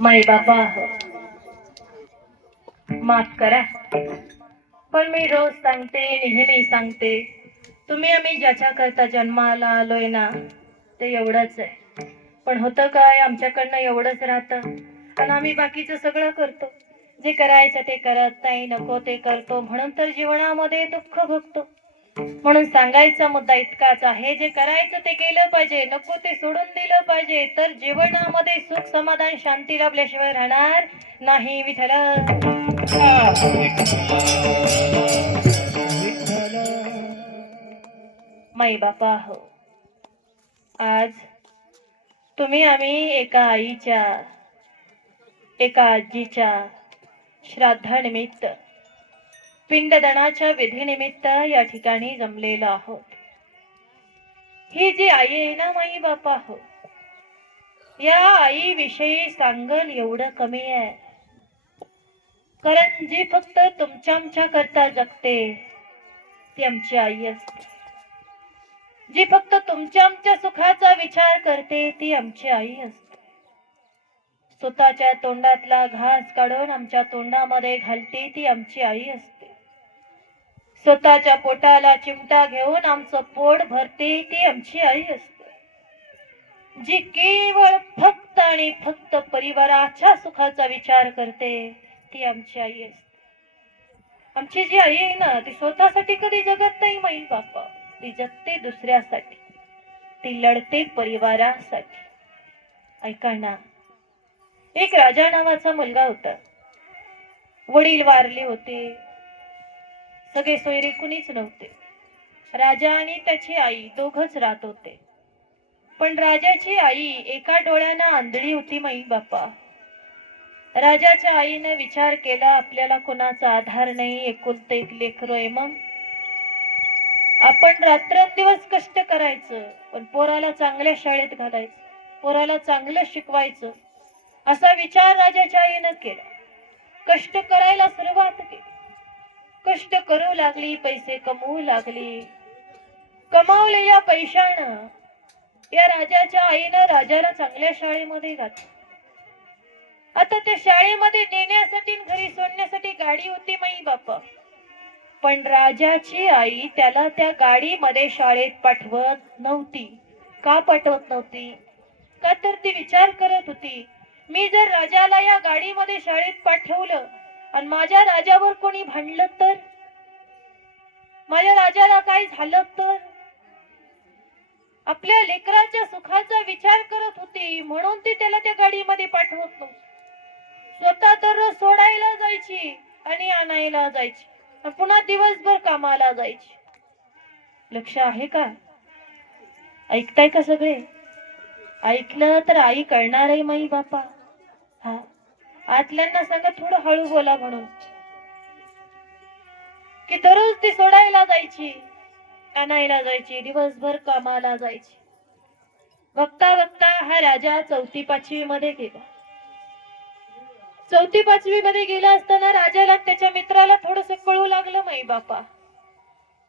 माई बाबा माफ करा. पण मी रोज सांगते नेहमी सांगते. तुम्ही आम्ही ज्याच्या करता जन्माला आलोय ना ते एवढंच आहे. पण होतं काय आमच्याकडनं एवढंच राहतं. आणि आम्ही बाकीचं सगळं करतो. जे करायचं ते करत नाही नको ते करतो. म्हणून तर जीवनामध्ये दुःख भोगतो. म्हणून सांगायचा मुद्दा इतकाच आहे जे करायचं ते केलं पाहिजे नको ते सोडून दिलं पाहिजे. तर जीवनामध्ये सुख समाधान शांती लाभल्याशिवाय राहणार नाही विठ्ठल. माई बापा हो. आज तुम्ही आम्ही एका आईच्या एका आजीच्या श्राद्धानिमित्त पिंडदानाच्या विधीनिमित्त या ठिकाणी जमलेलो आहोत. ही जी आई आहे ना माई बापा हो. या आई विषयी सांगल एवढं कमी आहे. कारण जी फक्त तुमच्या आमच्या करता जगते ती आमची आई असते. जी फक्त तुमच्या आमच्या सुखाचा विचार करते ती आमची आई असते. स्वतःच्या तोंडातला घास काढून आमच्या तोंडामध्ये घालते ती आमची आई असते. स्वतःच्या पोटाला चिमटा घेऊन आमचं पोट भरते ती आमची आई असते. जी केवळ फक्त आणि फक्त परिवाराच्या सुखाचा विचार करते ती आमची आई असते. आमची जी आई आहे ना ती स्वतःसाठी कधी जगत नाही माई बापा. ती जगते दुसऱ्यासाठी. ती लढते परिवारासाठी. ऐका ना एक राजा नावाचा मुलगा होता. वडील वारले होते. सगळे सोयरे कुणीच नव्हते. राजा आणि त्याची आई दोघच राहत होते. पण राजाची आई एका डोळ्यानं आंधळी होती माई बापा राजाच्या आईने विचार केला आपल्याला कोणाचा आधार नाही एकुलत एक लेकरो आहे मग आपण रात्रंदिवस कष्ट करायचं पण पोराला चांगल्या शाळेत घालायचं पोराला चांगलं शिकवायचं असा विचार राजाच्या आईनं केला. कष्ट करायला सुरुवात केली. कष्ट करू लागली पैसे कमवू लागली. कमावलेल्या पैशानं या राजाच्या आईनं राजाला चांगल्या शाळेमध्ये घातलं. आता त्या शाळेमध्ये नेण्यासाठी घरी सोडण्यासाठी गाडी होती माई बापा. पण राजाची आई त्याला त्या गाडीमध्ये शाळेत पाठवत नव्हती. का पाठवत नव्हती? का तर ती विचार करत होती मी जर राजाला या गाडीमध्ये शाळेत पाठवलं आणि माझ्या राजावर कोणी भांडलं तर? माझ्या राजाला काय झालं तर? आपल्या लेकराच्या सुखाचा विचार करत होती म्हणून ती त्याला त्या गाडीमध्ये पाठवत नव्हती. स्वतः तर सोडायला जायची आणि आणायला जायची पुन्हा दिवसभर कामाला जायची. लक्ष आहे का? ऐकताय का सगळे? ऐकलं तर आई कळणार आहे माई बापा हा? आतल्यांना सांगा थोडं हळू बोला म्हणून. की दररोज ती सोडायला जायची आणायला जायची दिवसभर कामाला जायची. बघता बघता हा राजा चौथी पाचवी मध्ये गेला. चौथी पाचवी मध्ये गेला असताना राजाला त्याच्या मित्राला थोडस कळू लागलं माई बापा.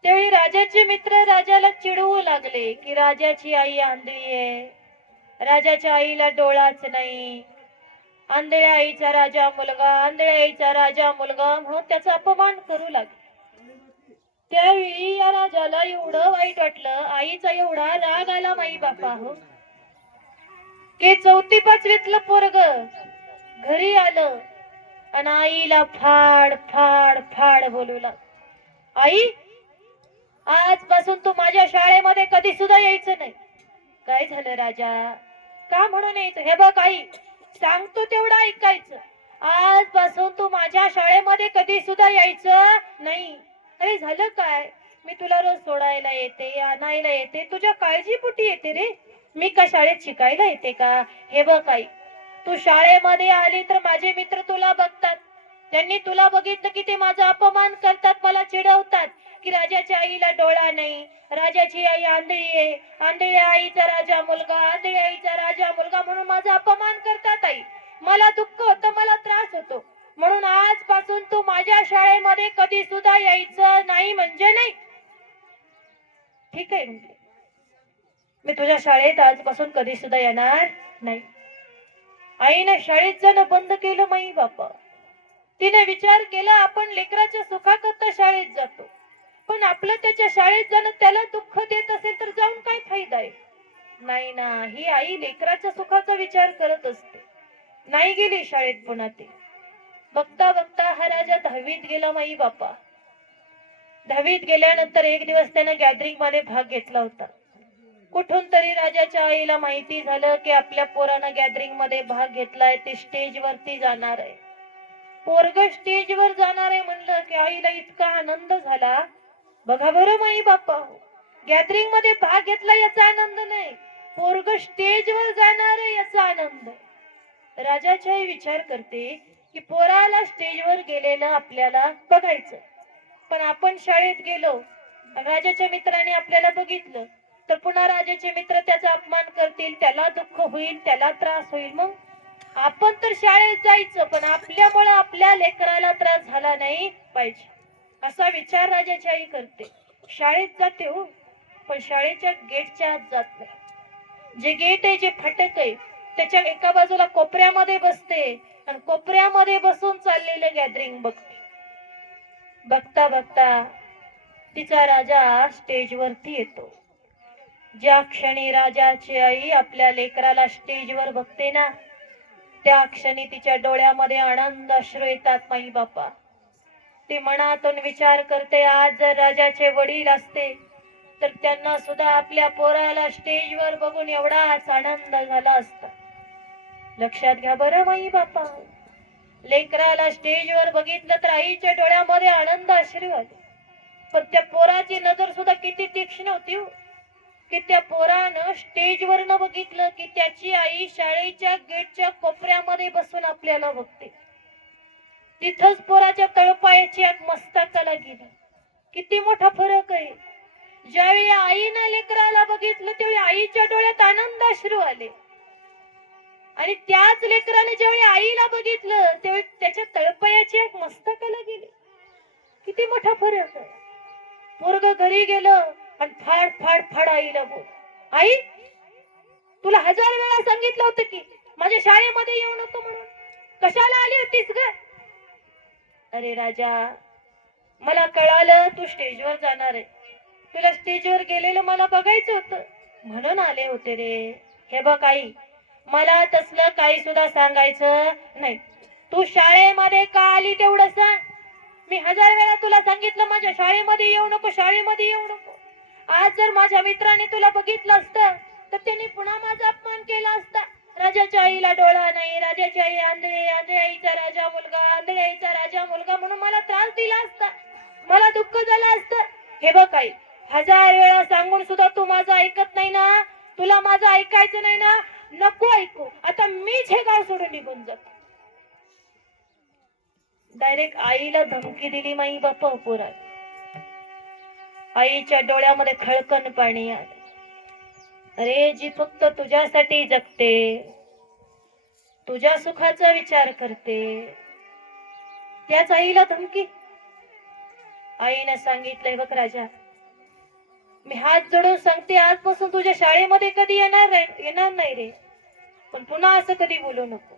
त्यावेळी राजाचे मित्र राजाला चिडवू लागले की राजाची आई आंधळी आहे. राजाच्या आईला डोळाच नाही. आंधळ्या आईचा राजा मुलगा आंधळ्या आईचा राजा मुलगा म्हणून त्याचा अपमान करू लागले. त्यावेळी या राजाला एवढं वाईट वाटलं आईचा एवढा राग आला माई बापा हो के चौथी पाचवीतलं पोरग घरी आलं आणि आईला फाड फाड फाड बोलू लाग आई आजपासून तू माझ्या शाळेमध्ये कधी सुद्धा यायचं नाही. काय झालं राजा? का म्हणून यायचं? हे बघ आई सांगतो तेवढं ऐकायचं. आजपासून तू माझ्या शाळेमध्ये कधी सुद्धा यायचं नाही. अरे झालं काय? मी तुला रोज सोडायला येते आणायला येते तुझ्या काळजीपोटी येते रे. मी का शाळेत शिकायला येते का? हे बघ आई तू शाळेमध्ये आली तर माझे मित्र तुला बघतात. त्यांनी तुला बघितलं की ते माझा अपमान करतात मला चिडवतात की राजाच्या आईला डोळा नाही. राजाची आई आंधळी आहे. आंधळ्या आईचा राजा मुलगा आंधळ्या आईचा राजा मुलगा म्हणून माझा अपमान करतात आई. मला दुःख होतं मला त्रास होतो. म्हणून आजपासून तू माझ्या शाळेमध्ये कधी सुद्धा यायचं नाही म्हणजे नाही. ठीक आहे म्हटले. मी तुझ्या शाळेत आजपासून कधी सुद्धा येणार नाही. आईने शाळेत जाणं बंद केलं माई बापा तिने विचार केला आपण लेकराच्या सुखाकरता शाळेत जातो. पण आपलं त्याच्या शाळेत जाणं त्याला दुःख देत असेल तर जाऊन काय फायदा आहे? नाही ना ही आई लेकराच्या सुखाचा विचार करत असते. नाही गेली शाळेत पुन्हा ते बघता बघता हा राजा दहावीत गेला माई बापा. दहावीत गेल्यानंतर एक दिवस त्यानं गॅदरिंगमध्ये भाग घेतला होता. कुठून तरी राजाच्या आईला माहिती झालं की आपल्या पोरानं गॅदरिंगमध्ये भाग घेतलाय ते स्टेज वरती जाणार आहे. पोरग स्टेजवर जाणार आहे म्हणलं की आईला इतका आनंद झाला. बघा बरं माई बाप्पा हो. गॅदरिंगमध्ये भाग घेतला याचा आनंद नाही. पोरग स्टेजवर जाणार आहे याचा आनंद. आहे. विचार करते की पोराला स्टेजवर गेलेलं आपल्याला बघायचं. पण आपण शाळेत गेलो राजाच्या मित्राने आपल्याला बघितलं. तर पुन्हा राजाचे मित्र त्याचा अपमान करतील त्याला दुःख होईल त्याला त्रास होईल. मग आपण तर शाळेत जायचं पण आपल्यामुळे आपल्या लेकराला त्रास झाला नाही पाहिजे. असा विचार राजाची आई करते. शाळेत जाते हो पण शाळेच्या गेटच्या आत जात नाही. जे गेट आहे जे फाटक आहे त्याच्या एका बाजूला कोपऱ्यामध्ये बसते आणि कोपऱ्यामध्ये बसून चाललेलं गॅदरिंग बघते. बघता बघता तिचा राजा स्टेजवरती येतो. ज्या क्षणी राजाची आई आपल्या लेकराला स्टेजवर बघते ना त्या क्षणी तिच्या डोळ्यामध्ये आनंद अश्रू येतात माई बापा. ती मनातून विचार करते आज जर राजाचे वडील असते तर त्यांना सुद्धा आपल्या पोराला स्टेजवर बघून एवढाच आनंद झाला असता. लक्षात घ्या बरं माई बापा. लेकराला स्टेजवर बघितलं तर आईच्या डोळ्यामध्ये आनंद अश्रू आले पण त्या पोराची नजर सुद्धा किती तीक्ष्ण होती हो. की त्या पोरानं स्टेजवर न बघितलं की त्याची आई शाळेच्या गेटच्या कोपऱ्यामध्ये बसून आपल्याला बघते. तिथंच पोराच्या तळपायाची एक मस्तकाला गेली. किती मोठा फरक आहे. ज्यावेळी आईनं लेकराला बघितलं त्यावेळी आईच्या डोळ्यात आनंद अश्रू आले. आणि त्याच लेकराने ज्यावेळी आईला बघितलं त्यावेळी त्याच्या तळपायाची एक मस्तकाला गेली. किती मोठा फरक आहे. पोरग घरी गेलं आणि फाड फाड फाड आईला बोल. आई तुला हजार वेळा सांगितलं होतं की माझ्या शाळेमध्ये येऊ नको म्हणून. कशाला आली होतीस ग? अरे राजा मला कळालं तू स्टेजवर जाणार आहे. तुला स्टेजवर गेलेलं मला बघायचं होतं. म्हणून आले होते रे. हे बघ आई मला तसलं काही सुद्धा सांगायचं नाही. तू शाळेमध्ये का आली तेवढं सांग. मी हजार वेळा तुला सांगितलं माझ्या शाळेमध्ये येऊ नको शाळेमध्ये येऊ नको. आज जर माझ्या मित्राने तुला बघितलं असतं तर त्यांनी पुन्हा माझा अपमान केला असता. राजाच्या आईला डोळा नाही राजाची आई आंधळे आंधळे आईचा राजा मुलगा आंधळे आईचा राजा मुलगा म्हणून मला त्रास दिला असता. मला दुःख झालं असतं. हे बघ आई हजार वेळा सांगून सुद्धा तू माझं ऐकत नाही ना? तुला माझं ऐकायचं नाही ना? नको ऐकू. आता मीच हे गाव सोडून निघून जातो. डायरेक्ट आईला धमकी दिली माई बापा हो, पुरात. आईच्या डोळ्यामध्ये खळकन पाणी अरे जी फक्त तुझ्यासाठी जगते तुझ्या सुखाचा विचार करते त्याच आईला धमकी. आईनं सांगितलंय बघ राजा मी हात जोडून सांगते आजपासून तुझ्या शाळेमध्ये कधी येणार येणार नाही रे. पण पुन्हा असं कधी बोलू नको.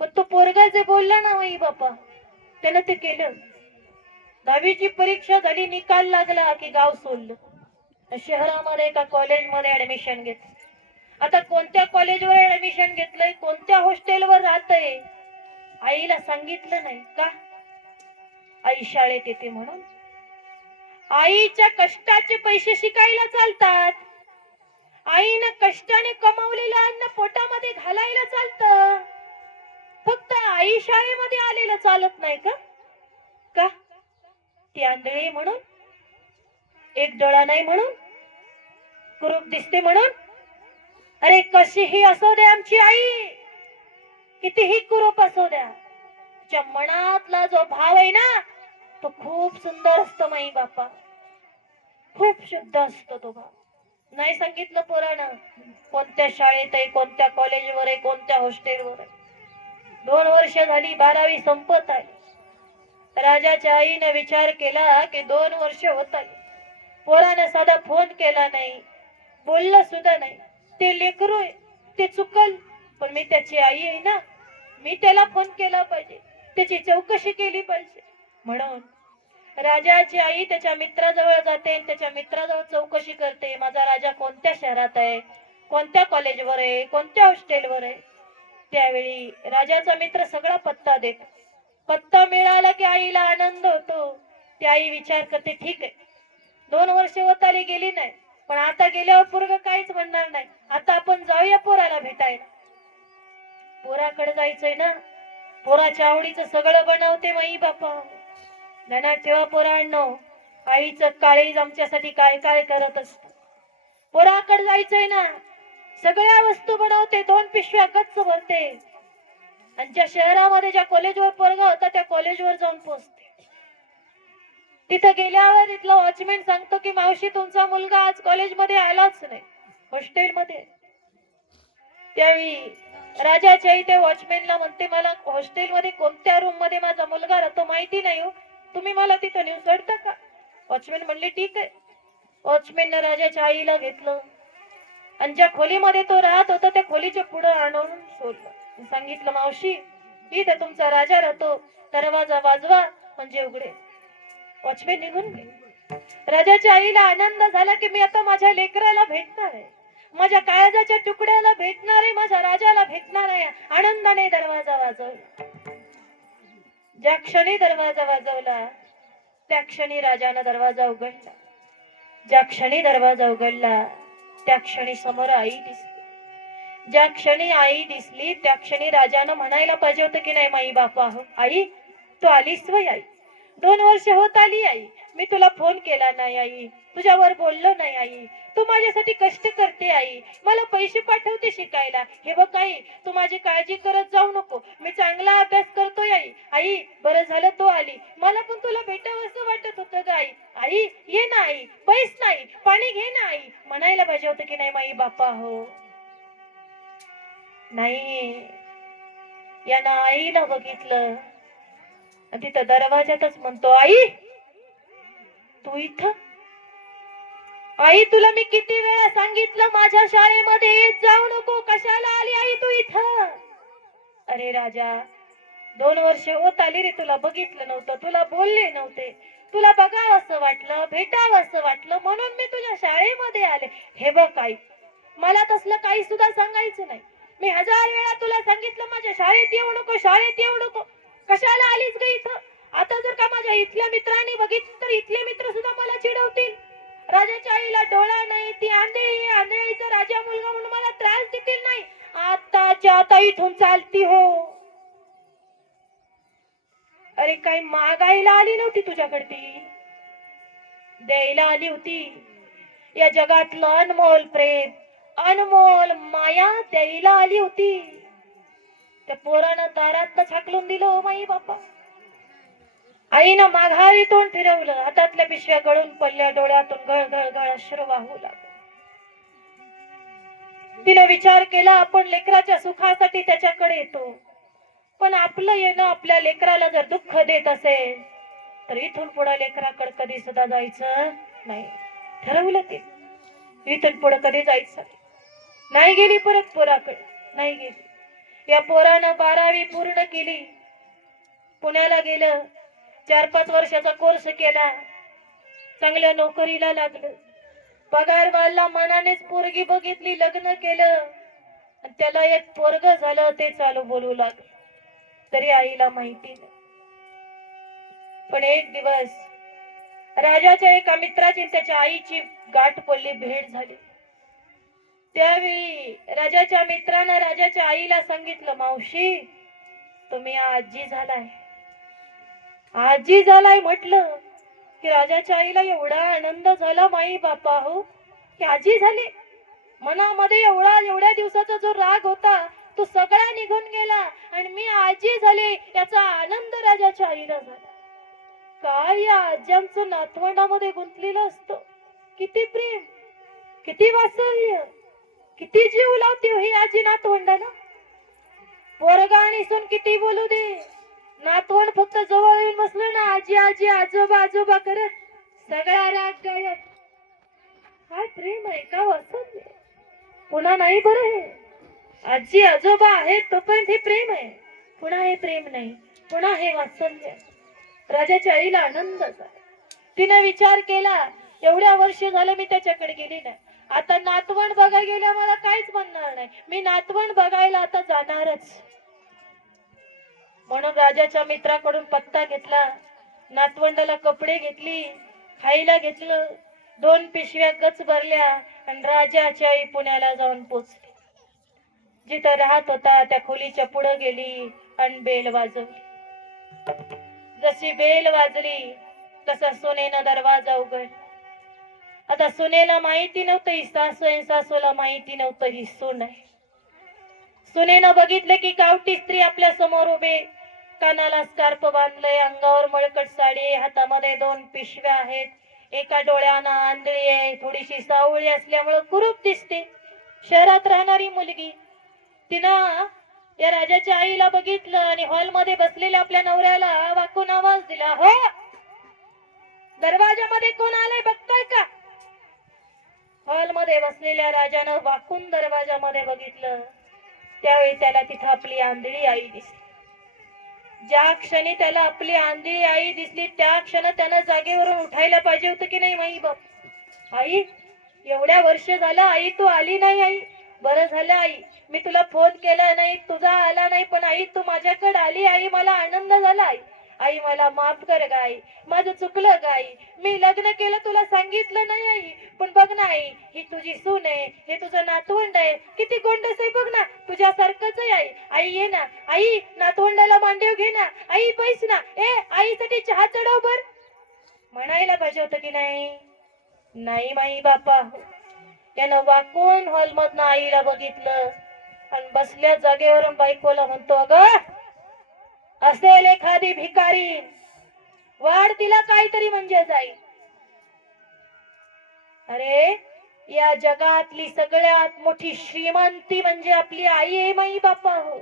पण तो पोरगा जे बोलला ना आई बापा त्यानं ते केलं. दहावीची परीक्षा झाली निकाल लागला की गाव सोडलं. शहरामध्ये एका कॉलेजमध्ये ऍडमिशन घेत आता कोणत्या कॉलेजवर ऍडमिशन घेतलंय कोणत्या हॉस्टेलवर राहतय आईला सांगितलं नाही का? आई शाळेत येते म्हणून. आईच्या कष्टाचे पैसे शिकायला चालतात. आईनं कष्टाने कमावलेलं अन्न पोटामध्ये घालायला चालतं. फक्त आई शाळेमध्ये आलेलं चालत नाही का? का? आंधळी म्हणून एक डोळा नाही म्हणून कुरूप दिसते म्हणून. अरे कशीही असो द्या आमची आई कितीही कुरूप असो द्या तिच्या मनातला जो भाव आहे ना तो खूप सुंदर असतो माई बापा खूप शुद्ध असतो तो भाव. नाही सांगितलं पोरानं कोणत्या शाळेत आहे कोणत्या कॉलेजवर आहे कोणत्या हॉस्टेलवर आहे. दोन वर्ष झाली बारावी संपत आली. राजाच्या आईनं विचार केला की दोन वर्ष होत पोरानं साधा फोन केला नाही बोललं सुद्धा नाही. ते लेकरू ते चुकल पण मी त्याची आई आहे ना मी त्याला फोन केला पाहिजे त्याची चौकशी केली पाहिजे. म्हणून राजाची आई त्याच्या मित्राजवळ जाते आणि त्याच्या मित्राजवळ चौकशी करते माझा राजा कोणत्या शहरात आहे कोणत्या कॉलेजवर आहे कोणत्या हॉस्टेलवर आहे. त्यावेळी राजाचा मित्र सगळा पत्ता देतो. पत्ता मिळाला की आईला आनंद होतो. ती आई विचार करते ठीक आहे. दोन वर्ष होत आली गेली नाही. पण आता गेल्यावर पोरग काहीच म्हणणार नाही. आता आपण जाऊया पोराला भेटायला. पोराकडे जायचंय ना. पोराच्या आवडीचं सगळं बनवते माई बापा. ज्ञानात ठेवा पोरांनो. आईचं काळीज आमच्यासाठी काय काय करत असत. पोराकडे जायचंय ना. सगळ्या वस्तू बनवते दोन पिशव्या गच्च भरते. आणि ज्या शहरामध्ये ज्या कॉलेजवर पोरग होता त्या कॉलेजवर जाऊन पोहोचते. तिथं गेल्यावर तिथला वॉचमॅन सांगतो की मावशी तुमचा मुलगा आज कॉलेजमध्ये आलाच नाही हॉस्टेलमध्ये त्यावेळी राजाच्या इथे वॉचमॅनला म्हणते मला हॉस्टेलमध्ये कोणत्या रूममध्ये माझा मुलगा राहतो माहिती नाही हो. तुम्ही मला तिथं नेऊन सोडता का? वॉचमॅन म्हणले ठीक आहे. वॉचमॅन राजाच्या आईला घेतलं. आणि ज्या खोलीमध्ये तो राहत होता त्या खोलीच्या पुढे आणून सोडलं. सांगितलं मावशी इथे तुमचा राजा राहतो. दरवाजा वाजवा म्हणजे उघडे वॉचमॅन निघून गे राजाच्या आईला आनंद झाला की मी आता माझ्या लेकराला भेटणार आहे. माझ्या काळजाच्या तुकड्याला भेटणार आहे. माझ्या राजाला भेटणार आहे. आनंदाने दरवाजा वाजवला. ज्या क्षणी दरवाजा वाजवला त्या क्षणी राजानं दरवाजा उघडला. ज्या क्षणी दरवाजा उघडला त्या क्षणी समोर आई दिसली. ज्या क्षणी आई दिसली त्या क्षणी राजानं म्हणायला पाहिजे होतं की नाही माई बापा हो आई तू आलीस वय आई. दोन वर्ष होत आली आई. मी तुला फोन केला नाही आई. तुझ्यावर बोललो नाही आई. तू माझ्यासाठी कष्ट करते आई. मला पैसे पाठवते शिकायला. हे बघ आई तू माझी काळजी करत जाऊ नको. मी चांगला अभ्यास करतोय आई. आई बरं झालं तो आली. मला पण तुला भेटावं असं वाटत होतं ग आई. आई ये ना आई. बैस नाही पाणी घे ना आई. म्हणायला पाहिजे होतं की नाही माई बापा हो. नाही. यानं आईला बघितलं. आणि तिथं दरवाजातच म्हणतो आई तू इथं? आई तुला मी किती वेळा सांगितलं माझ्या शाळेमध्ये येत जाऊ नको कशाला आली आई तू इथं? अरे राजा दोन वर्ष होत आली रे तुला बघितलं नव्हतं तुला बोलले नव्हते. तुला बघावं असं वाटलं भेटावं असं वाटलं म्हणून मी तुझ्या शाळेमध्ये आले. हे बघ आई मला तसलं काही सुद्धा सांगायचं नाही. मी हजार वेळा तुला सांगितलं माझ्या शाळेत येऊ नको शाळेत येऊ नको. कशाला आलीस ग इथं? आता जर का माझ्या इथल्या मित्रांनी बघितलं तर इथले मित्र सुद्धा मला चिडवतील. राजाच्या आईला डोळा नाही ती आंधळी आंधळीचा राजा मुलगा म्हणून मला त्रास देतील नाही. आताच्या आता इथून चालती हो. अरे काही मागायला आली नव्हती तुझ्याकडे ती द्यायला आली होती. या जगातलं अनमोल प्रेम. अनमोल माया द्यायला आली होती. त्या पोरानं दारात छाकलून दिलं हो माई बापा. आईनं माघारी तोंड फिरवलं. हातातल्या पिशव्या गळून पडल्या डोळ्यातून गळ गळ गळ अश्रू वाहू लागले. तिनं विचार केला आपण लेकराच्या सुखासाठी त्याच्याकडे येतो. पण आपलं येणं आपल्या लेकराला जर दुःख देत असेल तर इथून पुढे लेकराकडे कधी सुद्धा जायचं नाही. ठरवलं ते. इथून पुढे कधी जायचं नाही. गेली परत पोराकडे. नाही गेली. या पोरानं बारावी पूर्ण केली. पुण्याला गेलं. चार पाच वर्षाचा कोर्स केला. चांगल्या नोकरीला लागलं. पगार वाढला मनानेच पोरगी बघितली लग्न केलं. आणि त्याला एक पोरग झालं ते चालू बोलू लागलं. तरी आईला माहिती नाही. पण एक दिवस राजाच्या एका मित्राची त्याच्या आईची गाठ पडली भेट झाली. त्यावेळी राजाच्या मित्रानं राजाच्या आईला सांगितलं मावशी तुम्ही आजी झालाय. आजी झालाय म्हटलं की राजाच्या आईला एवढा आनंद झाला माई बापा हो की आजी झाली. मनामध्ये एवढा एवढ्या दिवसाचा जो राग होता तो सगळा निघून गेला आणि मी आजी झाले याचा आनंद राजाच्या आईला झाला. काय या आज्यांचं नातवंडामध्ये गुंतलेलं असतं? किती प्रेम किती वात्सल्य किती जीव लावते हो ही आजी नातवंडाला पोरगा आणि सून किती बोलू दे. नातवंड फक्त जवळ येऊन बसलं ना आजी आजी आजोबा आजोबा करत सगळा राग गायब काय प्रेम आहे का हो वात्सल्य पुन्हा नाही बरं हे. आजी आजोबा आहेत तोपर्यंत हे प्रेम आहे. पुन्हा हे प्रेम नाही. पुन्हा हे वात्सल्य राजाच्या आईला आनंद झाला तिने विचार केला एवढ्या वर्ष झालं मी त्याच्याकडे गेली नाही. आता नातवंड बघायला गेल्या मला काहीच म्हणणार नाही. मी नातवंड बघायला आता जाणारच. म्हणून राजाच्या मित्राकडून पत्ता घेतला. नातवंडाला कपडे घेतली खायला घेतलं. दोन पिशव्या गच भरल्या आणि राजाच्या आई पुण्याला जाऊन पोचली. जिथं राहत होता त्या खोलीच्या पुढे गेली आणि बेल वाजवली. जशी बेल वाजली तसा सोनेनं दरवाजा उघड आता सुनेला माहिती नव्हतं ही सासू आहे सासूला माहिती नव्हतं ही सून आहे. सुनेनं बघितलं की गावठी स्त्री आपल्यासमोर उभे कानाला स्कार्फ बांधलंय अंगावर मळकट साडी हातामध्ये दोन पिशव्या आहेत. एका डोळ्यानं आंधळी आहे थोडीशी सावळी असल्यामुळं कुरूप दिसते. शहरात राहणारी मुलगी. तिनं या राजाच्या आईला बघितलं आणि हॉलमध्ये बसलेल्या आपल्या नवऱ्याला वाकून आवाज दिला हो! दरवाजामध्ये कोण आलाय बघताय का? हॉलमध्ये बसलेल्या राजानं वाकून दरवाजामध्ये बघितलं. त्यावेळी त्याला तिथं आपली आंधळी आई दिसली. ज्या क्षणी त्याला आपली आंधळी आई दिसली त्या क्षण त्यानं जागेवरून उठायला पाहिजे होतं की नाही माई बाप? आई एवढ्या वर्ष झालं आई तू आली नाही आई. बरं झालं आई मी तुला फोन केला नाही तुझा आला नाही पण आई तू माझ्याकडे आली आई मला आनंद झाला आई. आई मला माफ कर गाई माझं चुकलं गाई मी लग्न केलं तुला सांगितलं नाही आई ही तुझी सून आहे हे तुझं नातवंड आहे. किती गोंडस आहे बघ ना तुझ्यासारखंच आहे आई. आई ये ना आई नातवंडाला मांडव घे ना. आई पैस ना. ए आईसाठी चहा चढव बर. म्हणायला पाहिजे होतं की नाही? नाही माई बापा. त्यानं वाकून हॉल मधनं आईला बघितलं. आणि बसल्या जागेवरून बायकोला म्हणतो अग असेल एखादी भिकारी. वाढ तिला काहीतरी म्हणजे जाईल. अरे या जगातली सगळ्यात मोठी श्रीमंती म्हणजे आपली आई आहे माई बापा हो.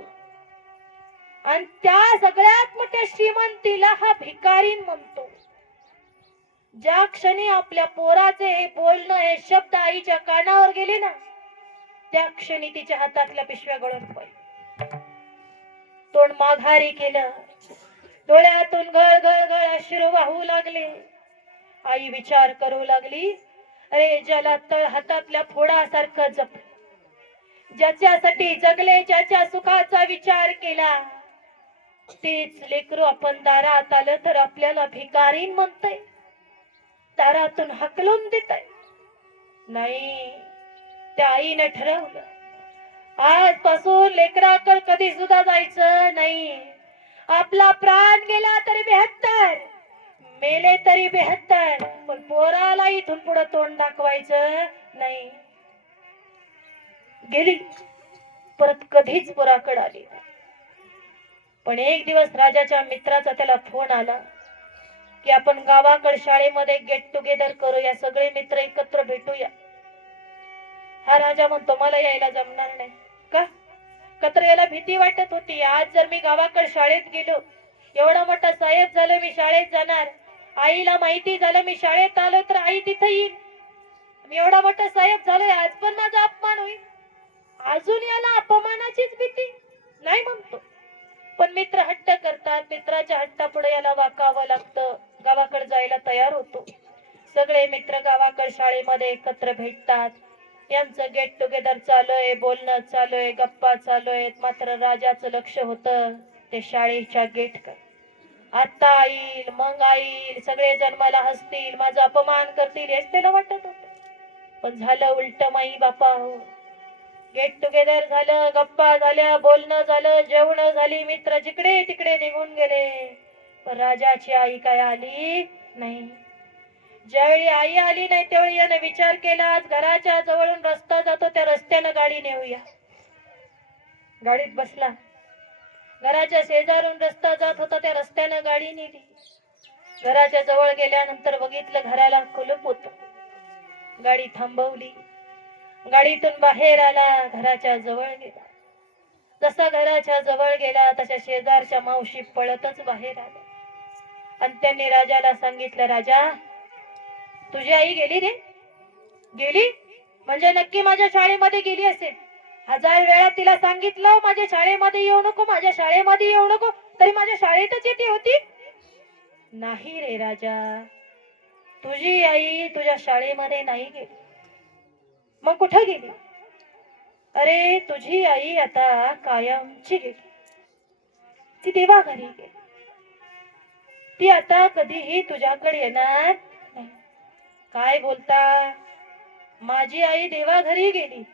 आणि त्या सगळ्यात मोठ्या श्रीमंतीला हा भिकारी म्हणतो. ज्या क्षणी आपल्या पोराचे हे बोलणं हे शब्द आईच्या कानावर गेले ना त्या क्षणी तिच्या हातातल्या पिशव्या गळून पडल्या. तोंड माघारी केलं. डोळ्यातून गळ गळ गळ अश्रू वाहू लागले. आई विचार करू लागली अरे ज्याला तळ हातातल्या फोडासारखं जप. ज्याच्यासाठी जगले ज्याच्या सुखाचा विचार केला तेच लेकरू आपण दारात आलं तर आपल्याला भिकारी म्हणतय. दारातून हकलून देत नाही त्या आईने ठरवलं. आजपासून लेकराकडे कधी सुद्धा जायचं नाही. आपला प्राण गेला तरी बेहत्तर. मेले तरी बेहत्तर पण पोराला इथून पुढे तोंड दाखवायचं नाही. गेली. परत कधीच पोराकडे आली पण एक दिवस राजाच्या मित्राचा त्याला फोन आला की आपण गावाकड शाळेमध्ये गेट टुगेदर करूया सगळे मित्र एकत्र भेटूया. हा राजा म्हणतो मला यायला जमणार नाही. का? कत्र याला भीती वाटत होती. आज जर मी गावाकडे शाळेत गेलो एवढा मोठा साहेब झालो मी शाळेत जाणार. आईला माहिती झालं मी शाळेत आलो तर आई तिथे येईल मी एवढा मोठा साहेब झालोय आज पण माझा अपमान होईल. अजून याला अपमानाचीच भीती नाही म्हणतो. पण मित्र हट्ट करतात मित्राच्या हट्टापुढे याला वाकावं लागतं. गावाकडे जायला तयार होतो. सगळे मित्र गावाकडे शाळेमध्ये एकत्र भेटतात. यांचं गेट टुगेदर चालू आहे बोलणं चालू आहे गप्पा चालू आहेत मात्र राजाचं लक्ष होतं ते शाळेच्या गेट आता येईल मग आईल सगळे जण मला हसतील माझा अपमान करतील हेच त्याला वाटत होत. पण झालं उलट माई बापा. हो गेट टुगेदर झालं गप्पा झाल्या बोलणं झालं जेवण झाली मित्र जिकडे तिकडे निघून गेले. पण राजाची आई काय आली नाही. ज्यावेळी आई आली नाही त्यावेळी यानं विचार केला आज घराच्या जवळून रस्ता जातो त्या रस्त्यानं गाडी नेऊया. गाडीत बसला. घराच्या शेजारून रस्ता जात होता त्या रस्त्यानं गाडी नेली. घराच्या जवळ गेल्यानंतर बघितलं घराला कुलूप होत. गाडी थांबवली. गाडीतून बाहेर आला घराच्या जवळ गेला. जसा घराच्या जवळ गेला तशा शेजारच्या मावशी पळतच बाहेर आल्या. आणि त्यांनी राजाला सांगितलं राजा तुझी आई गेली रे? गेली? म्हणजे नक्की माझ्या शाळेमध्ये गेली असेल. हजार वेळा तिला सांगितलं माझ्या शाळेमध्ये येऊ नको माझ्या शाळेमध्ये येऊ नको. तरी माझ्या शाळेतच येते होती. नाही रे राजा तुझी आई तुझ्या शाळेमध्ये नाही गेली. मग कुठं गेली? अरे तुझी आई आता कायमची गेली. ती देवा घरी गेली. ती आता कधीही तुझ्याकडे येणार नाही. काय बोलता? माझी आई देवा घरी गेली.